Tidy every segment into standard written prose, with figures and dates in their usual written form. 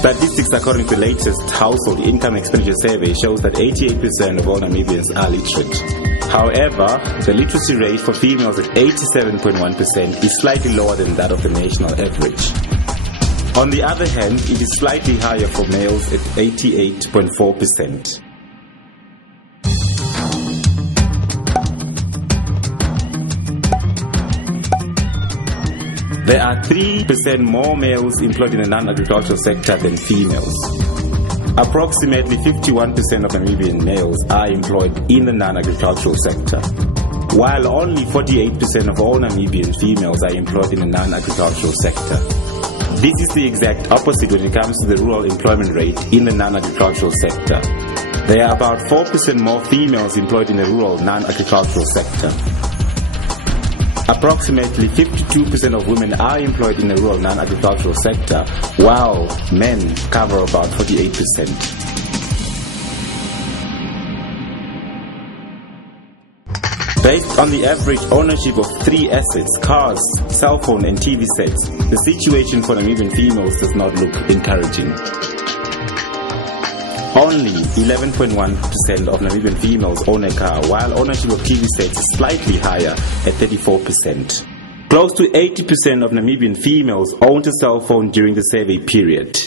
Statistics according to the latest Household Income Expenditure Survey shows that 88% of all Namibians are literate. However, the literacy rate for females at 87.1% is slightly lower than that of the national average. On the other hand, it is slightly higher for males at 88.4%. There are 3% more males employed in the non-agricultural sector than females. Approximately 51% of Namibian males are employed in the non-agricultural sector, while only 48% of all Namibian females are employed in the non-agricultural sector. This is the exact opposite when it comes to the rural employment rate in the non-agricultural sector. There are about 4% more females employed in the rural non-agricultural sector. Approximately 52% of women are employed in the rural non-agricultural sector, while men cover about 48%. Based on the average ownership of 3 assets, cars, cell phone and TV sets, the situation for Namibian females does not look encouraging. Only 11.1% of Namibian females own a car, while ownership of TV sets is slightly higher at 34%. Close to 80% of Namibian females owned a cell phone during the survey period.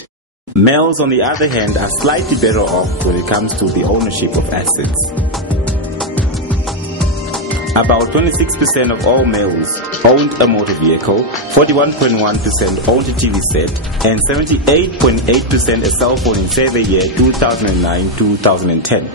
Males, on the other hand, are slightly better off when it comes to the ownership of assets. About 26% of all males owned a motor vehicle, 41.1% owned a TV set, and 78.8% a cell phone in survey year 2009-2010.